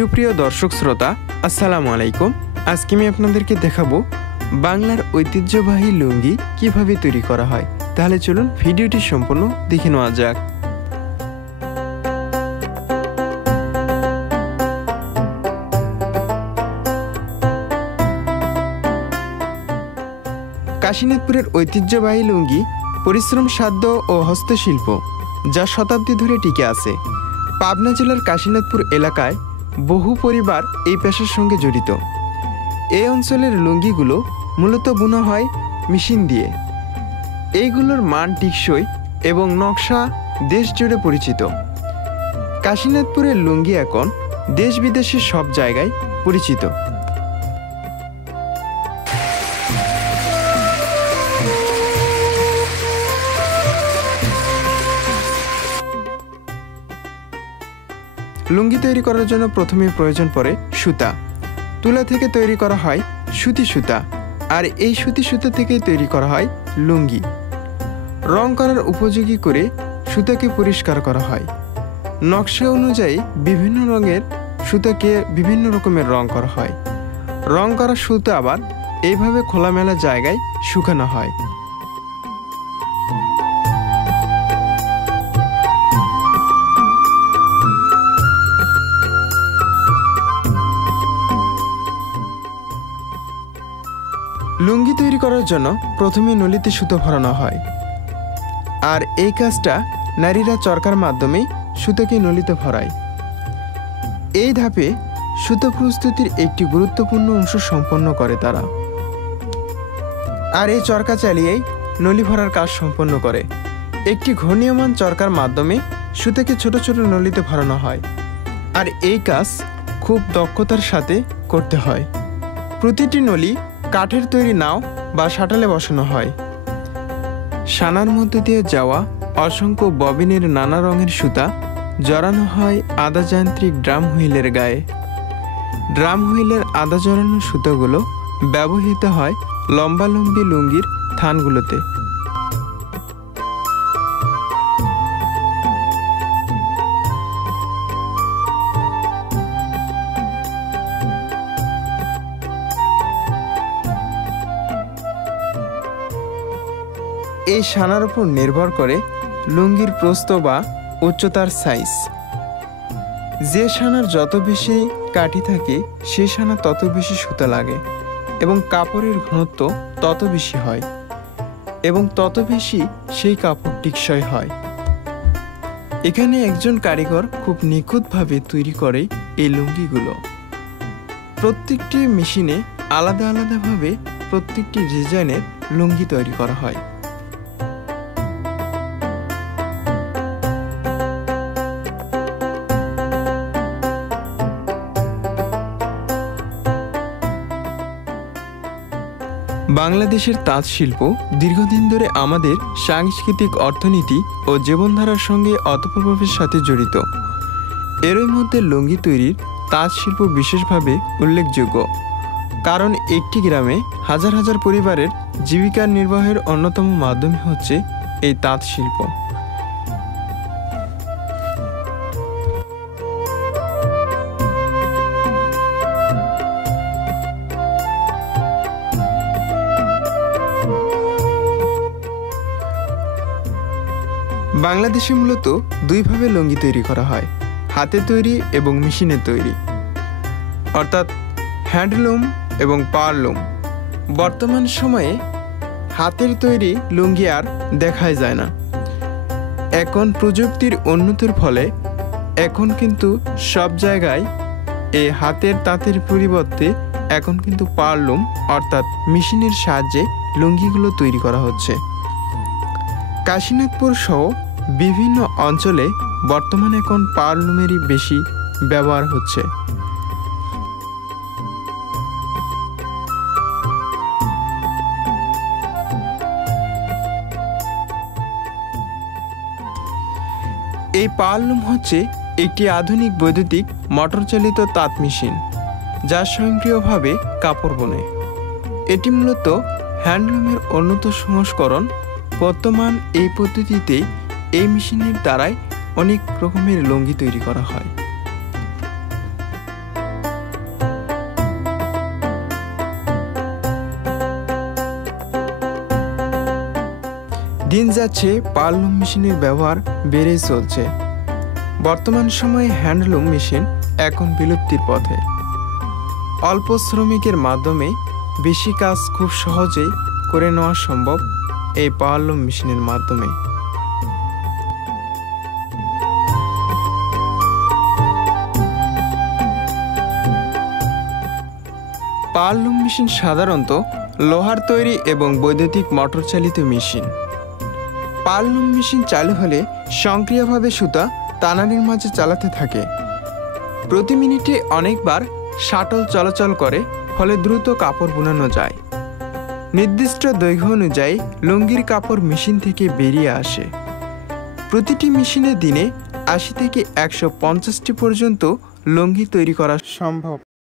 সুপ্রিয় দর্শক শ্রোতা, আসসালামু আলাইকুম। আজকে আমি আপনাদেরকে দেখাবো বাংলার ঐতিহ্যবাহী লুঙ্গি কিভাবে তৈরি করা হয়। তাহলে চলুন ভিডিওটি সম্পূর্ণ দেখে নেওয়া যাক। কাশীনাথপুরের ঐতিহ্যবাহী লুঙ্গি পরিশ্রম সাধ্য ও হস্তশিল্প, যা শতাব্দী ধরে টিকে আছে। পাবনা জেলার কাশীনাথপুর এলাকায় বহু পরিবার এই পেশার সঙ্গে জড়িত। এই অঞ্চলের লুঙ্গিগুলো মূলত বোনা হয় মেশিন দিয়ে। এইগুলোর মান টিকসই এবং নকশা দেশ জুড়ে পরিচিত। কাশীনাথপুরের লুঙ্গি এখন দেশ বিদেশের সব জায়গায় পরিচিত। লুঙ্গি তৈরি করার জন্য প্রথমে প্রয়োজন পড়ে সুতা। তুলা থেকে তৈরি করা হয় সুতি সুতা, আর এই সুতি সুতা থেকেই তৈরি করা হয় লুঙ্গি। রং করার উপযোগী করে সুতাকে পরিষ্কার করা হয়। নকশা অনুযায়ী বিভিন্ন রঙের সুতাকে বিভিন্ন রকমের রং করা হয়। রং করা সুতা আবার এইভাবে খোলামেলা জায়গায় শুকানো হয়। লুঙ্গি তৈরি করার জন্য প্রথমে নলিতে সুতো ভরানো হয়, আর এই কাজটা নারীরা চরকার মাধ্যমে সুতোকে নলিতে ভরায়। এই ধাপে সুতো প্রস্তুতির একটি গুরুত্বপূর্ণ অংশ সম্পন্ন করে তারা, আর এই চরকা চালিয়েই নলি ভরার কাজ সম্পন্ন করে। একটি ঘূর্ণীয়মান চরকার মাধ্যমে সুতোকে ছোট ছোট নলিতে ভরানো হয়, আর এই কাজ খুব দক্ষতার সাথে করতে হয়। প্রতিটি নলি কাঠের তৈরি নাও বা শাটালে বসানো হয়। সানার মধ্যে দিয়ে যাওয়া অসংখ্য ববিনের নানা রঙের সুতা জড়ানো হয় আদা যান্ত্রিক ড্রাম হুইলের গায়ে। ড্রাম হুইলের আদা জড়ানো সুতাগুলো ব্যবহৃত হয় লম্বালম্বি লুঙ্গির থানগুলোতে। এই সানার উপর নির্ভর করে লুঙ্গির প্রস্থ বা উচ্চতার সাইজ। যে সানার যত বেশি কাঠি থাকে সে সানা তত বেশি সুতা লাগে, এবং কাপড়ের ঘনত্ব তত বেশি হয়, এবং তত বেশি সেই কাপড় টিকসই হয়। এখানে একজন কারিগর খুব নিখুঁতভাবে তৈরি করে এই লুঙ্গিগুলো। প্রত্যেকটি মেশিনে আলাদা আলাদাভাবে প্রত্যেকটি ডিজাইনের লুঙ্গি তৈরি করা হয়। বাংলাদেশের তাঁত শিল্প দীর্ঘদিন ধরে আমাদের সাংস্কৃতিক, অর্থনীতি ও জীবনধারার সঙ্গে ওতপ্রোতভাবের সাথে জড়িত। এরই মধ্যে লুঙ্গি তৈরির তাঁত শিল্প বিশেষভাবে উল্লেখযোগ্য, কারণ একটি গ্রামে হাজার হাজার পরিবারের জীবিকা নির্বাহের অন্যতম মাধ্যম হচ্ছে এই তাঁত শিল্প। বাংলাদেশে মূলত দুইভাবে লুঙ্গি তৈরি করা হয়, হাতে তৈরি এবং মেশিনে তৈরি, অর্থাৎ হ্যান্ডলুম এবং পাওয়ারলুম। বর্তমান সময়ে হাতের তৈরি লুঙ্গি আর দেখাই যায় না। এখন প্রযুক্তির উন্নতির ফলে এখন কিন্তু সব জায়গায় এই হাতের তাঁতের পরিবর্তে এখন কিন্তু পাওয়ারলুম অর্থাৎ মেশিনের সাহায্যে লুঙ্গিগুলো তৈরি করা হচ্ছে। কাশীনাথপুর সহ বিভিন্ন অঞ্চলে বর্তমানে এখন পাওয়ারলুমেরই বেশি ব্যবহার হচ্ছে। এই পাওয়ারলুম হচ্ছে একটি আধুনিক বৈদ্যুতিক মোটর চালিত তাঁত মেশিন, যা স্বয়ংক্রিয়ভাবে কাপড় বোনে। এটি মূলত হ্যান্ডলুমের উন্নত সংস্করণ। বর্তমান এই পদ্ধতিতে এই মেশিনের দ্বারাই অনেক রকমের লুঙ্গি তৈরি করা হয়। দিন যাচ্ছে পাওয়ারলুম মেশিনের ব্যবহার বেড়েই চলছে। বর্তমান সময়ে হ্যান্ডলুম মেশিন এখন বিলুপ্তির পথে। অল্প শ্রমিকের মাধ্যমে বেশি কাজ খুব সহজেই করে নেওয়া সম্ভব এই পাওয়ারলুম মেশিনের মাধ্যমে। পাওয়ারলুম মেশিন সাধারণত লোহার তৈরি এবং বৈদ্যুতিক মোটর চালিত মেশিন। পাওয়ারলুম মেশিন চালু হলে সক্রিয়ভাবে সুতা টানানির মাঝে চালাতে থাকে। প্রতি মিনিটে অনেকবার শাটল চলাচল করে, ফলে দ্রুত কাপড় বুনানো যায়। নির্দিষ্ট দৈর্ঘ্য অনুযায়ী লুঙ্গির কাপড় মেশিন থেকে বেরিয়ে আসে। প্রতিটি মেশিনে দিনে 80 থেকে 150টি পর্যন্ত লুঙ্গি তৈরি করা সম্ভব।